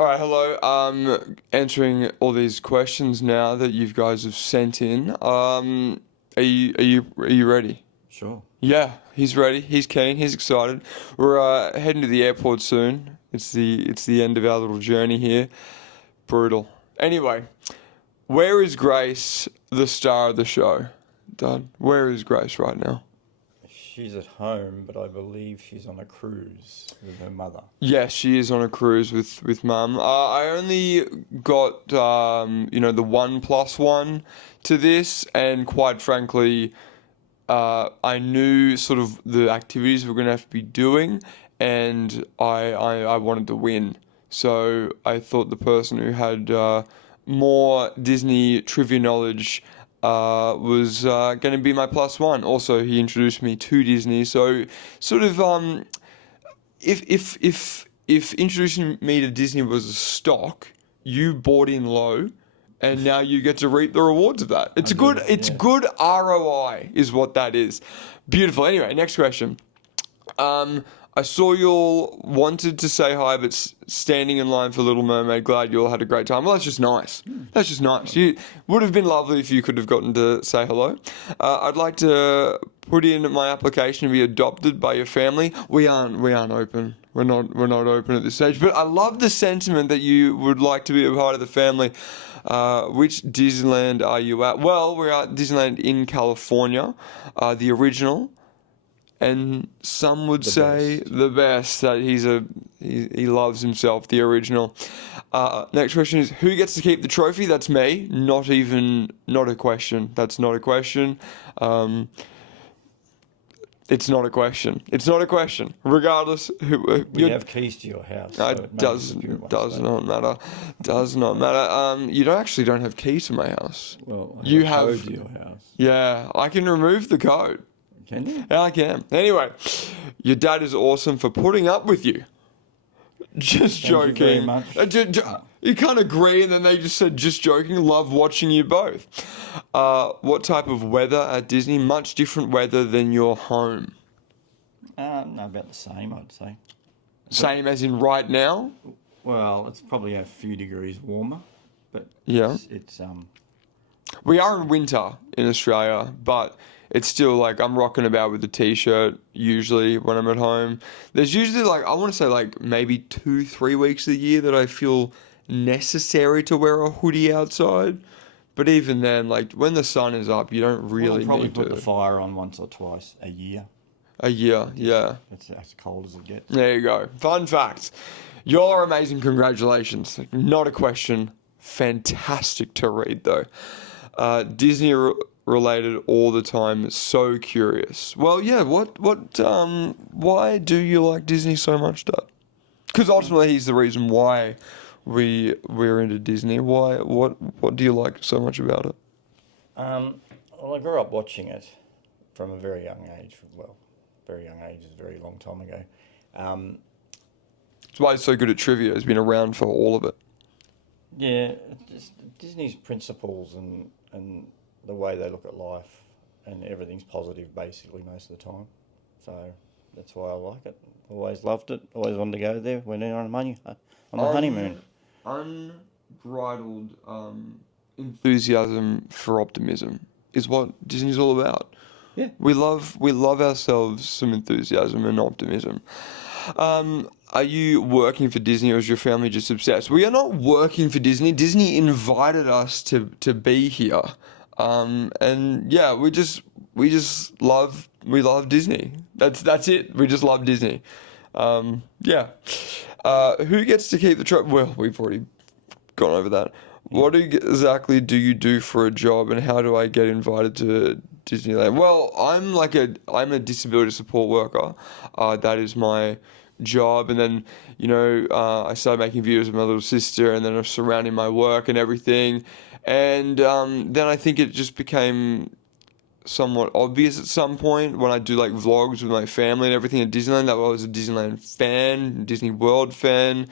All right, hello. Answering all these questions now that you guys have sent in. Are you ready? Sure. Yeah, he's ready. He's keen. He's excited. We're heading to the airport soon. It's the end of our little journey here. Brutal. Anyway, where is Grace, the star of the show? Dad, where is Grace right now? She's at home, but I believe she's on a cruise with her mother. Yes, she is on a cruise with mum. I only got the 1+1 to this, and quite frankly, I knew sort of the activities we're gonna have to be doing, and I wanted to win. So I thought the person who had more Disney trivia knowledge was going to be my +1. Also, he introduced me to Disney, so sort of if introducing me to Disney was a stock, you bought in low, and now you get to reap the rewards of that. It's good ROI is what that is. Beautiful. Anyway, next question. I saw you all wanted to say hi, but standing in line for Little Mermaid. Glad you all had a great time. Well, that's just nice. That's just nice. You would have been lovely if you could have gotten to say hello. I'd like to put in my application to be adopted by your family. We aren't open. We're not open at this stage. But I love the sentiment that you would like to be a part of the family. Which Disneyland are you at? Well, we're at Disneyland in California, the original. And some would say the best. That he loves himself, the original. Next question is, who gets to keep the trophy? That's me. Not a question. That's not a question. It's not a question. It's not a question. Regardless, We have keys to your house. So does not matter. Does not matter. You don't have keys to my house. Well, you have a have code to your house. Yeah, I can remove the code. Can you? Yeah, I can. Anyway, your dad is awesome for putting up with you. Just Thank joking. you very much. You can't agree, and then they just said, just joking. Love watching you both. What type of weather at Disney? Much different weather than your home. No, about the same, I'd say. Same as in right now? Well, it's probably a few degrees warmer, but Yeah. it's We are in winter in Australia, but it's still like I'm rocking about with a t-shirt usually when I'm at home. There's usually I want to say maybe 2-3 weeks a year that I feel necessary to wear a hoodie outside. But even then, when the sun is up, you don't really I'll probably need put to. the fire on once or twice a year. A year, yeah. It's as cold as it gets. There you go. Fun fact. You're amazing. Congratulations. Not a question. Fantastic to read though. Disney related all the time. So curious. Well, yeah. Why do you like Disney so much, Dad? Because ultimately, he's the reason why we're into Disney. Why? What do you like so much about it? Well, I grew up watching it from a very young age. Well, very young age is a very long time ago. That's why he's so good at trivia. He's been around for all of it. Yeah, just Disney's principles and the way they look at life, and everything's positive basically most of the time. So that's why I like it. Always loved it. Always wanted to go there. Went in on the honeymoon. Unbridled enthusiasm for optimism is what Disney's all about. Yeah. We love ourselves some enthusiasm and optimism. Are you working for Disney, or is your family just obsessed? We are not working for Disney. Disney invited us to be here, and yeah, we love Disney. That's it. We just love Disney. Yeah. Who gets to keep the trophy? Well, we've already gone over that. What exactly do you do for a job, and how do I get invited to Disneyland? Well, I'm a disability support worker. That is my job, and then I started making videos with my little sister, and then I was surrounding my work and everything, and then I think it just became somewhat obvious at some point when I do vlogs with my family and everything at Disneyland that I was a Disneyland fan, Disney World fan,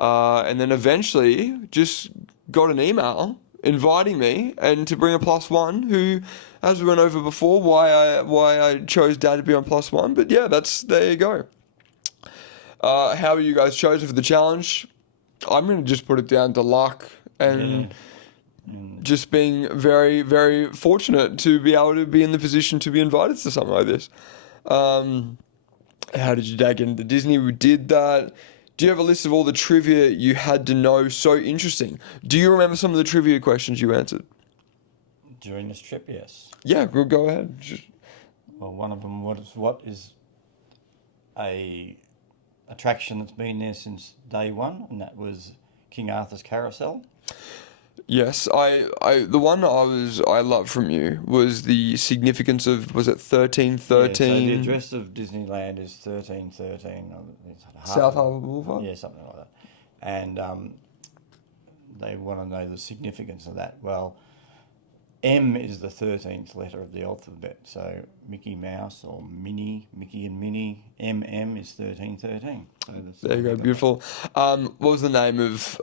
and then eventually just got an email inviting me and to bring a +1 who, as we went over before, why I chose Dad to be on +1. But yeah, there you go. How are you guys chosen for the challenge? I'm going to just put it down to luck and And just being very, very fortunate to be able to be in the position to be invited to something like this. How did your dad get into Disney? We did that. Do you have a list of all the trivia you had to know? So interesting. Do you remember some of the trivia questions you answered? during this trip, yes. Yeah, go ahead. Well, one of them was, what is a attraction that's been there since day one, and that was King Arthur's Carousel. Yes, the one I loved from you was the significance of, was it 1313? Yeah, so the address of Disneyland is 1313. South Harbour Boulevard? Yeah, something like that. And they want to know the significance of that. Well, M is the 13th letter of the alphabet. So Mickey Mouse or Mickey and Minnie, MM is 1313. So There you go, beautiful. What was the name of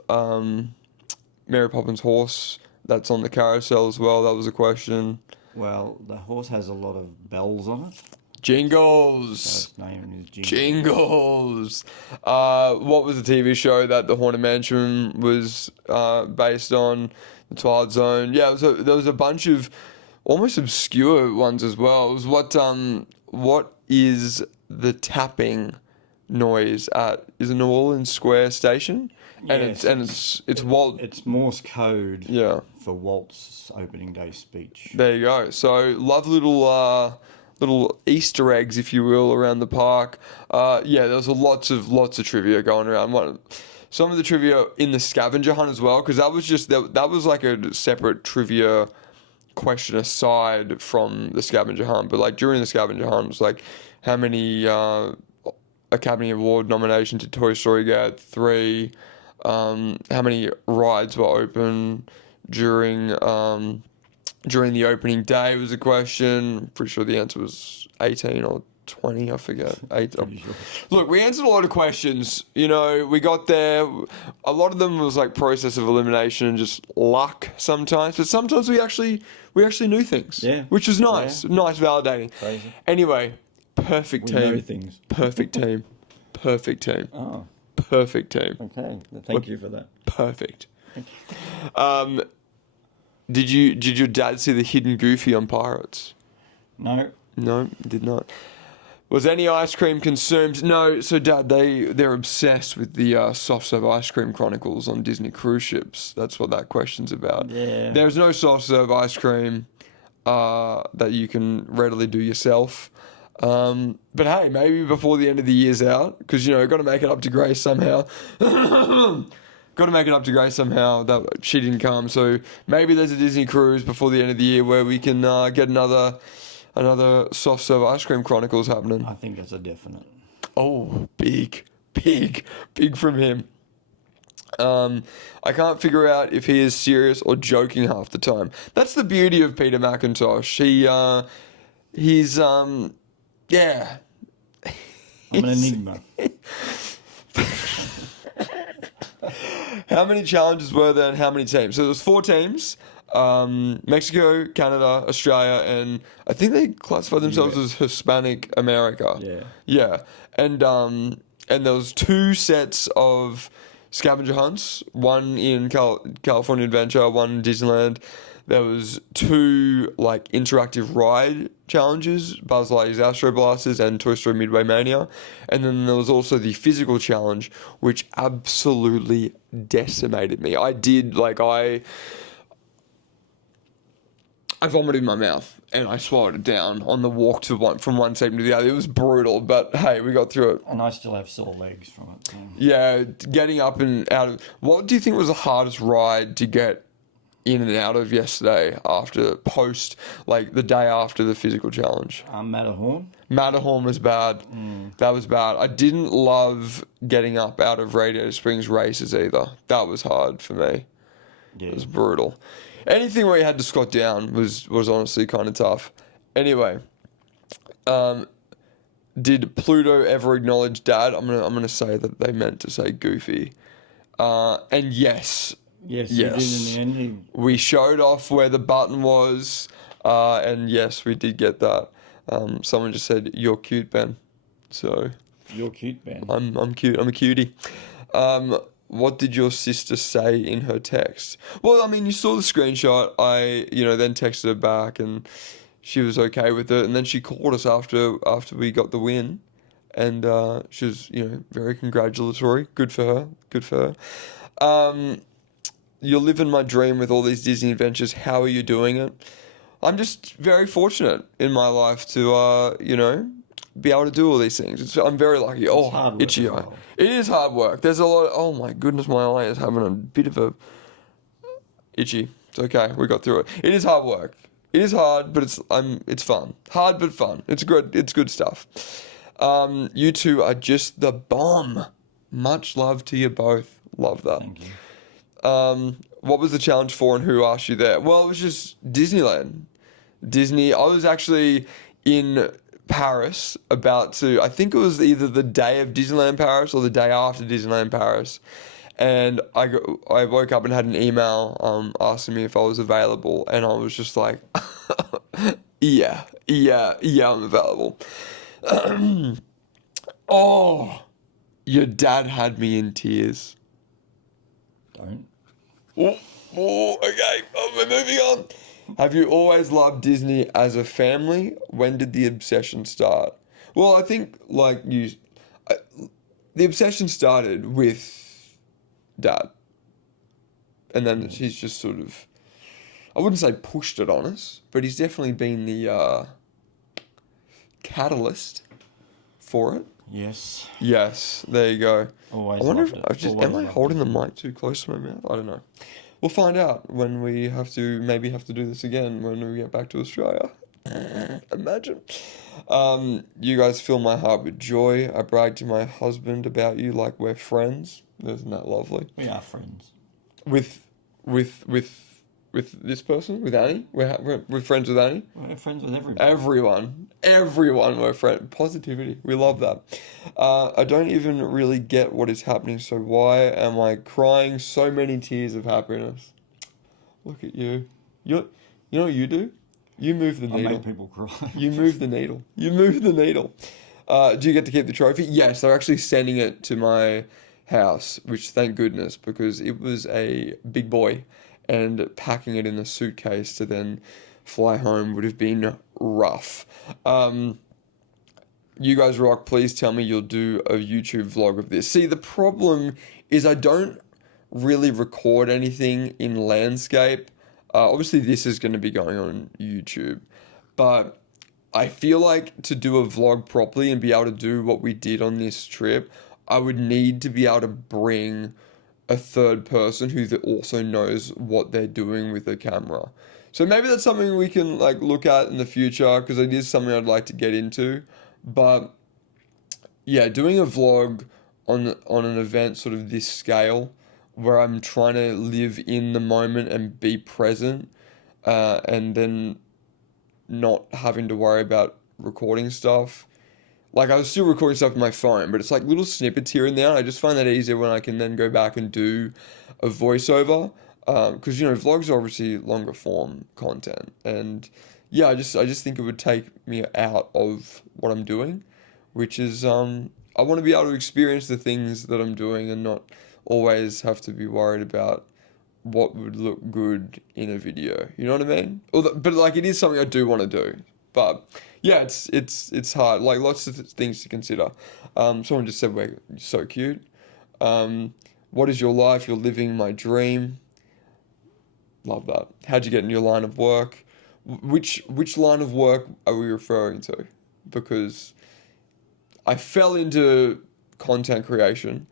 Mary Poppins' horse that's on the carousel as well? That was a question. Well, the horse has a lot of bells on it. Jingles! So its name is Jingles. Jingles! What was the TV show that the Haunted Mansion was based on? The Twilight Zone. Yeah, there was a bunch of almost obscure ones as well. It was what is the tapping noise at, is it New Orleans Square Station? Yes, And it's Walt. It's Morse code Yeah, for Walt's opening day speech. there you go. So love little Easter eggs, if you will, around the park. Yeah, there was lots of trivia going around. Some of the trivia in the scavenger hunt as well, because that was like a separate trivia question aside from the scavenger hunt. But like during the scavenger hunt, it was like, how many Academy Award nominations did Toy Story get? 3. How many rides were open during the opening day was a question. Pretty sure the answer was 18 or 20, I forget. 8. Sure. Look, we answered a lot of questions. You know, we got there. A lot of them was like process of elimination and just luck sometimes. But sometimes we actually knew things. Yeah. Which was nice. Yeah. Nice, validating. Crazy. Anyway, perfect We team. know things. Perfect team. Perfect team. Oh, Perfect team. okay. Thank you for that. Perfect. Did your dad see the hidden Goofy on Pirates? No. No, did not. Was any ice cream consumed? No. So, Dad, they're obsessed with the soft serve ice cream chronicles on Disney cruise ships. That's what that question's about. Yeah. There's no soft serve ice cream that you can readily do yourself. But hey, maybe before the end of the year's out, because got to make it up to Grace somehow. Got to make it up to Grace somehow that she didn't come. So maybe there's a Disney cruise before the end of the year where we can get another soft serve ice cream chronicles happening. I think that's a definite. Oh, big from him. I can't figure out if he is serious or joking half the time. That's the beauty of Peter McIntosh. He's yeah. I'm an enigma. How many challenges were there and how many teams? So there was 4 teams. Mexico, Canada, Australia, and I think they classified themselves as Hispanic America. Yeah. Yeah. And there was 2 sets of scavenger hunts, one in California Adventure, one in Disneyland. There was 2 like interactive ride challenges, Buzz Lightyear's Astro Blasters and Toy Story Midway Mania. And then there was also the physical challenge, which absolutely decimated me. I vomited in my mouth and I swallowed it down on the walk from one seat to the other. It was brutal, but hey, we got through it. And I still have sore legs from it. So. Yeah, getting up and out of... What do you think was the hardest ride to get in and out of yesterday the day after the physical challenge? Matterhorn. Matterhorn was bad. That was bad. I didn't love getting up out of Radiator Springs races either. That was hard for me. Yeah. It was brutal. Anything where you had to squat down was honestly kind of tough. Anyway, did Pluto ever acknowledge Dad? I'm gonna say that they meant to say Goofy. And yes. Yes, you did in the end. We showed off where the button was, and yes, we did get that. Someone just said, "You're cute, Ben." So You're cute, Ben. I'm cute. I'm a cutie. what did your sister say in her text? Well, I mean, you saw the screenshot. I, then texted her back, and she was okay with it. And then she called us after we got the win, and she was, very congratulatory. Good for her. Good for her. You're living my dream with all these Disney adventures. How are you doing it? I'm just very fortunate in my life to, be able to do all these things. I'm very lucky. Oh, hard work itchy as eye. well. It is hard work. There's a lot. Oh my goodness, my eye is having a bit of a itchy. It's okay. We got through it. It is hard work. It is hard, but it's fun. Hard but fun. It's good. It's good stuff. You two are just the bomb. Much love to you both. Love that. Thank you. What was the challenge for, and who asked you there? Well, it was just Disneyland. Disney. I was actually in Paris I think it was either the day of Disneyland Paris or the day after Disneyland Paris. And I woke up and had an email asking me if I was available. And I was just like, yeah, I'm available. Oh, your dad had me in tears. Don't. Okay, we're moving on. Have you always loved Disney as a family? When did the obsession start? Well, I think the obsession started with Dad, and then he's just sort of, I wouldn't say pushed it on us, but he's definitely been the catalyst for it. Yes. Yes, there you go. Always I wonder loved if it. am I Always holding the loved mic too close to my mouth? I don't know. We'll find out when we maybe have to do this again when we get back to Australia. Imagine. You guys fill my heart with joy. I brag to my husband about you like we're friends. Isn't that lovely? We are friends. With this person, with Annie. We're friends with Annie. We're friends with everybody. Everyone, we're friends. Positivity. We love that. I don't even really get what is happening, so why am I crying so many tears of happiness? Look at you. You know what you do? You move the I needle. make people cry. You move the needle. You move the needle. Do you get to keep the trophy? Yes, they're actually sending it to my house, which thank goodness, because it was a big boy, and packing it in a suitcase to then fly home would have been rough. You guys rock. Please tell me you'll do a YouTube vlog of this. See, the problem is I don't really record anything in landscape. Obviously, this is going to be going on YouTube, but I feel like to do a vlog properly and be able to do what we did on this trip, I would need to be able to bring a third person who also knows what they're doing with the camera. So maybe that's something we can look at in the future, because it is something I'd like to get into. But yeah, doing a vlog on an event sort of this scale, where I'm trying to live in the moment and be present, and then not having to worry about recording stuff. I was still recording stuff on my phone, but it's little snippets here and there. And I just find that easier when I can then go back and do a voiceover, because vlogs are obviously longer form content, and yeah, I just think it would take me out of what I'm doing, which is I want to be able to experience the things that I'm doing and not always have to be worried about what would look good in a video. You know what I mean? But it is something I do want to do. But yeah, it's hard. Lots of things to consider. Someone just said we're so cute. What is your life? You're living my dream. Love that. How'd you get in your line of work? Which line of work are we referring to? Because I fell into content creation,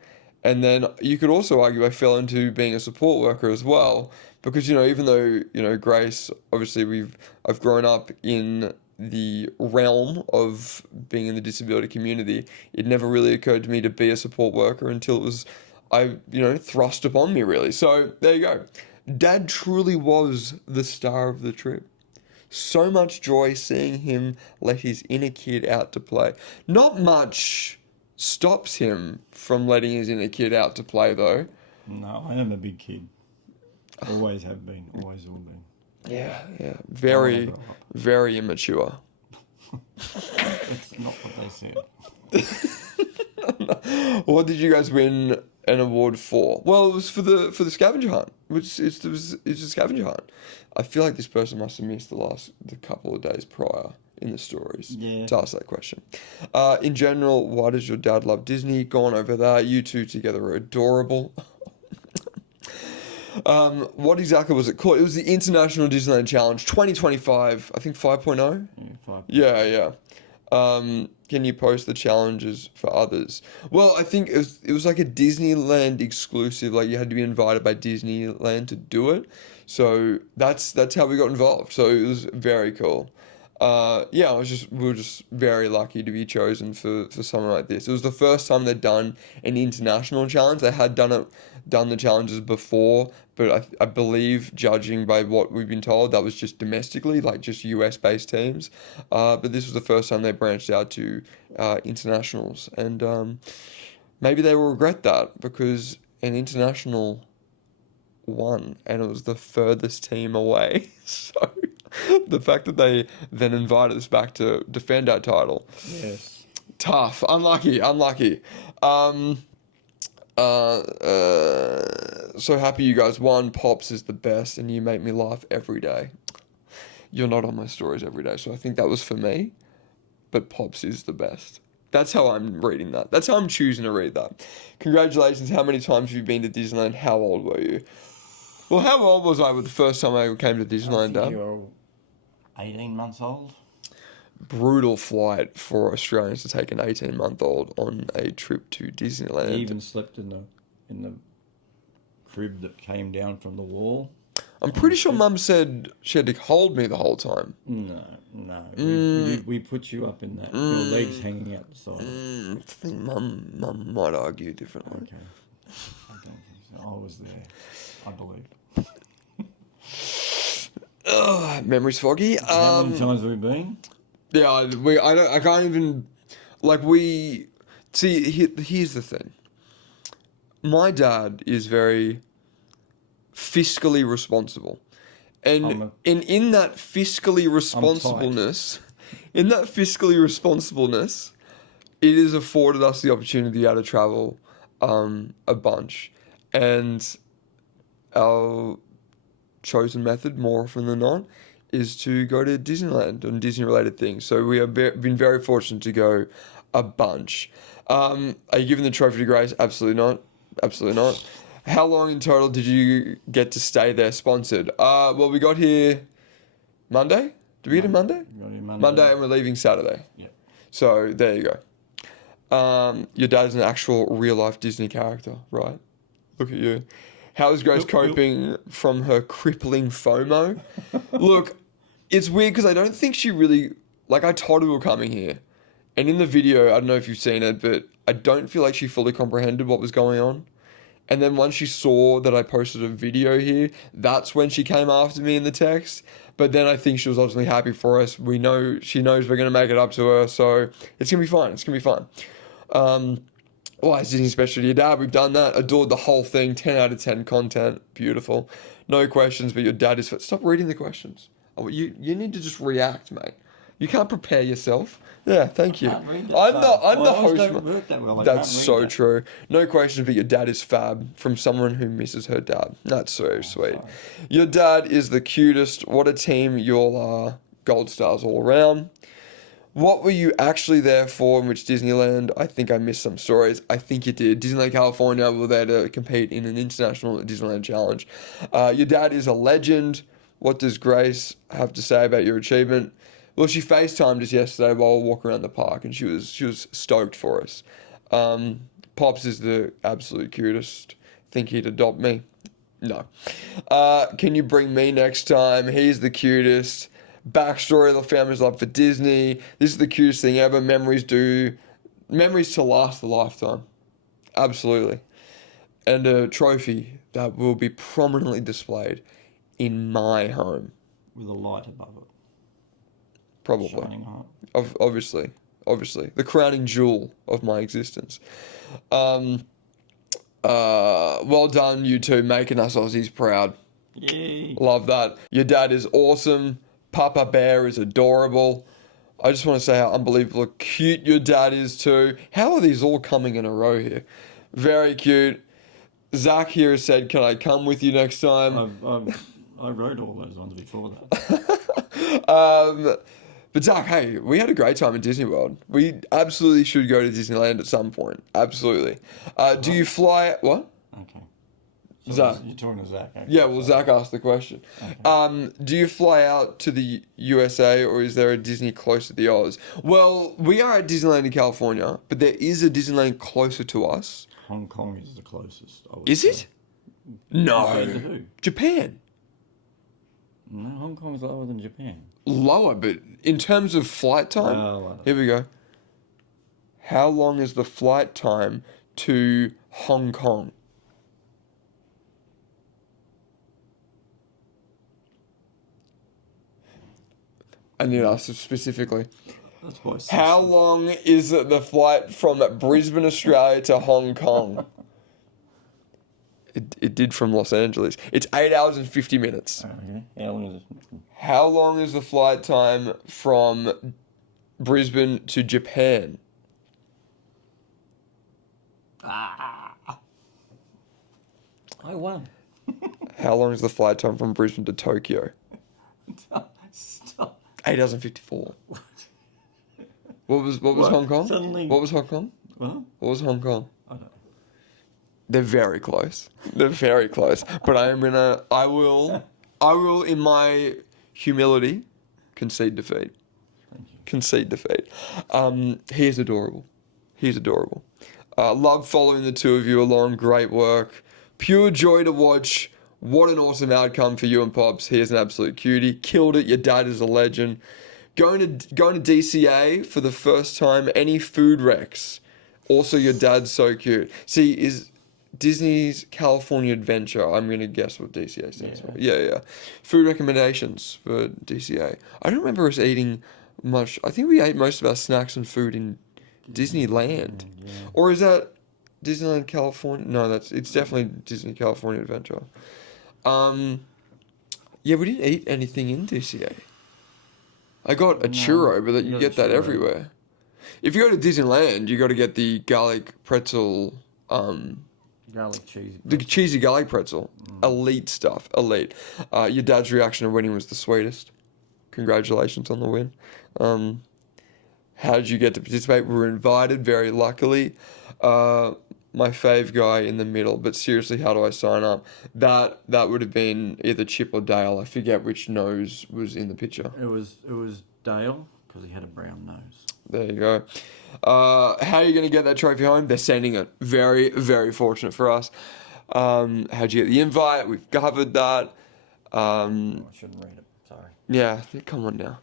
and then you could also argue I fell into being a support worker as well. Because even though Grace, obviously I've grown up in the realm of being in the disability community, it never really occurred to me to be a support worker until it was thrust upon me, really. So there you go. Dad truly was the star of the trip. So much joy seeing him let his inner kid out to play. Not much stops him from letting his inner kid out to play, though. No, I am a big kid. Always have been. Always will be. Yeah. Very, very immature. That's not what they said. What did you guys win an award for? Well, it was for the scavenger hunt, which it's a scavenger hunt. I feel like this person must have missed the couple of days prior in the stories Yeah. to ask that question. In general, why does your dad love Disney? Gone over that. You two together are adorable. What exactly was it called? It was the International Disneyland Challenge 2025, I think 5.0. Yeah, 5. Yeah. Can you post the challenges for others? Well, I think it was like a Disneyland exclusive. Like you had to be invited by Disneyland to do it. So that's how we got involved. So it was very cool. Yeah, we were just very lucky to be chosen for something like this. It was the first time they'd done an international challenge. They had done the challenges before, but I believe, judging by what we've been told, that was just domestically, like just US based teams. But this was the first time they branched out to internationals, and maybe they will regret that because an international won, and it was the furthest team away. So the fact that they then invited us back to defend our title, Yes. tough, unlucky. So happy you guys won. Pops is the best, and you make me laugh every day. You're not on my stories every day, so I think that was for me. But Pops is the best. That's how I'm reading that. That's how I'm choosing to read that. Congratulations. How many times have you been to Disneyland? How old were you? Well, how old was I with the first time I came to Disneyland, I think Dad? you were 18 months old. Brutal flight for Australians to take an 18-month-old on a trip to Disneyland. He even slept in the crib that came down from the wall. I'm pretty sure Mum said she had to hold me the whole time. No. We put you up in that. Your legs hanging out the side. I think Mum might argue differently. Okay. I don't think so. I was there, I believe. Memory's foggy. How many times have we been? Yeah, I can't even, like, here's the thing. My dad is very fiscally responsible. And in that fiscally responsibleness, it has afforded us the opportunity to be able to travel a bunch. And our chosen method, more often than not, is to go to Disneyland and Disney-related things. So we have been very fortunate to go a bunch. Are you giving the trophy to Grace? Absolutely not. Absolutely not. How long in total did you get to stay there sponsored? Well, we got here Monday. Did we get here Monday? We got here Monday. Monday, and we're leaving Saturday. Yeah. So there you go. Your dad's an actual real-life Disney character, right? Look at you. How is Grace coping from her crippling FOMO? Look, it's weird because I don't think she really... Like, I told her we were coming here. And in the video, I don't know if you've seen it, but I don't feel like she fully comprehended what was going on. And then once she saw that I posted a video here, that's when she came after me in the text. But then I think she was ultimately happy for us. She knows we're going to make it up to her, so it's going to be fine. It's going to be fine. Why is Disney special to your dad? We've done that. Adored the whole thing. 10 out of 10 content. Beautiful. No questions, but your dad is... Stop reading the questions. You need to just react, mate. You can't prepare yourself. Yeah, thank you. I can't read that I'm fast. the host. Don't work that well. I That's can't read so that. true. No questions, but your dad is fab from someone who misses her dad. That's so sweet. sorry. Your dad is the cutest. What a team you all are. Gold stars all around. What were you actually there for in which Disneyland? I think I missed some stories. I think you did. Disneyland California, we were there to compete in an international Disneyland challenge. Your dad is a legend. What does Grace have to say about your achievement? Well, she FaceTimed us yesterday while we were walking around the park, and she was stoked for us. Pops is the absolute cutest. Think he'd adopt me? No. Can you bring me next time? He's the cutest. Backstory of the family's love for Disney. This is the cutest thing ever. Memories to last a lifetime. Absolutely. And a trophy that will be prominently displayed in my home. With a light above it. Probably. Shining hot. Obviously. The crowning jewel of my existence. Well done, you two, making us Aussies proud. Yay. Love that. Your dad is awesome. Papa Bear is adorable. I just want to say how unbelievably cute your dad is too. How are these all coming in a row here? Very cute. Zach here has said, "Can I come with you next time?" I wrote all those ones before that. But Zach, hey, we had a great time at Disney World. We absolutely should go to Disneyland at some point. Absolutely. Do you fly? What? Okay. So Zach. you're talking to Zach. Okay. Yeah, well, Zach asked the question. Okay. Do you fly out to the USA, or is there a Disney close to the Oz? Well, we are at Disneyland in California, but there is a Disneyland closer to us. Hong Kong is the closest. I would Is say. it? No. Compared to who? Japan. No, Hong Kong is lower than Japan. Lower, but in terms of flight time, Oh, here we go. How long is the flight time to Hong Kong? I need to ask specifically. that's why. How long is the flight from Brisbane, Australia to Hong Kong? It did from Los Angeles. It's 8 hours and 50 minutes. Okay. How long is it? How long is the flight time from Brisbane to Japan? I won. How long is the flight time from Brisbane to Tokyo? Stop. 8 hours and 54. What was Hong Kong? Suddenly. What was Hong Kong? What? What was Hong Kong? I don't know. They're very close. They're very close. But I will in my humility concede defeat. Thank you. Concede defeat. He is adorable. He's adorable. Love following the two of you along. Great work. Pure joy to watch. What an awesome outcome for you and Pops. He is an absolute cutie. Killed it. Your dad is a legend. Going to DCA for the first time. Any food wrecks. Also, your dad's so cute. See, is Disney's California Adventure. I'm going to guess what DCA stands for. Yeah. Food recommendations for DCA. I don't remember us eating much. I think we ate most of our snacks and food in Disneyland. Yeah. Or is that Disneyland California? No, it's definitely Disney California Adventure. Yeah, we didn't eat anything in DCA. I got a churro, but you get that churro. everywhere. If you go to Disneyland, you got to get the garlic pretzel. Garlic cheese. The cheesy garlic pretzel. Elite stuff. Elite. Your dad's reaction to winning was the sweetest. Congratulations on the win. How did you get to participate? We were invited, very luckily. My fave guy in the middle, but seriously, how do I sign up? That would have been either Chip or Dale. I forget which nose was in the picture. It was Dale because he had a brown nose. There you go. How are you going to get that trophy home? They're sending it. Very, very fortunate for us. How'd you get the invite? We've covered that. I shouldn't read it. Sorry. Yeah, come on now.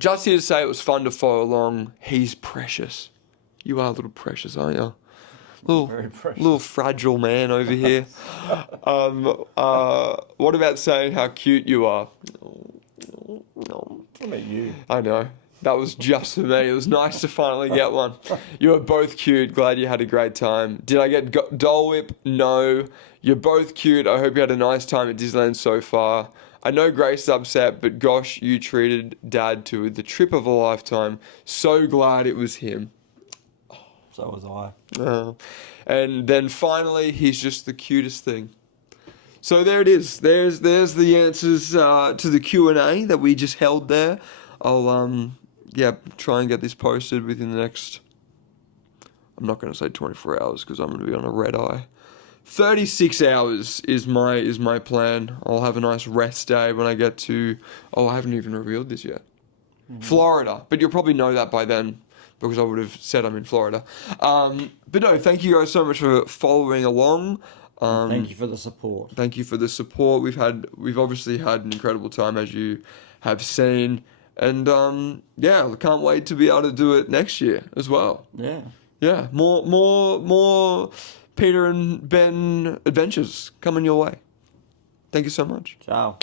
Just here to say it was fun to follow along. He's precious. You are a little precious, aren't you? Very precious. Little fragile man over here. What about saying how cute you are? What about you? I know. That was just for me. It was nice to finally get one. You were both cute. Glad you had a great time. Did I get Dole Whip? No. You're both cute. I hope you had a nice time at Disneyland so far. I know Grace is upset, but gosh, you treated Dad to the trip of a lifetime. So glad it was him. So was I. And then finally, he's just the cutest thing. So there it is. There's the answers to the Q&A that we just held there. I'll try and get this posted within the next, I'm not going to say 24 hours because I'm going to be on a red eye. 36 hours is my plan. I'll have a nice rest day when I get to, I haven't even revealed this yet. Florida. But you'll probably know that by then because I would have said I'm in Florida. But no, thank you guys so much for following along. Thank you for the support. Thank you for the support. We've obviously had an incredible time, as you have seen. And I can't wait to be able to do it next year as well. Yeah. Yeah, more Peter and Ben adventures coming your way. Thank you so much. Ciao.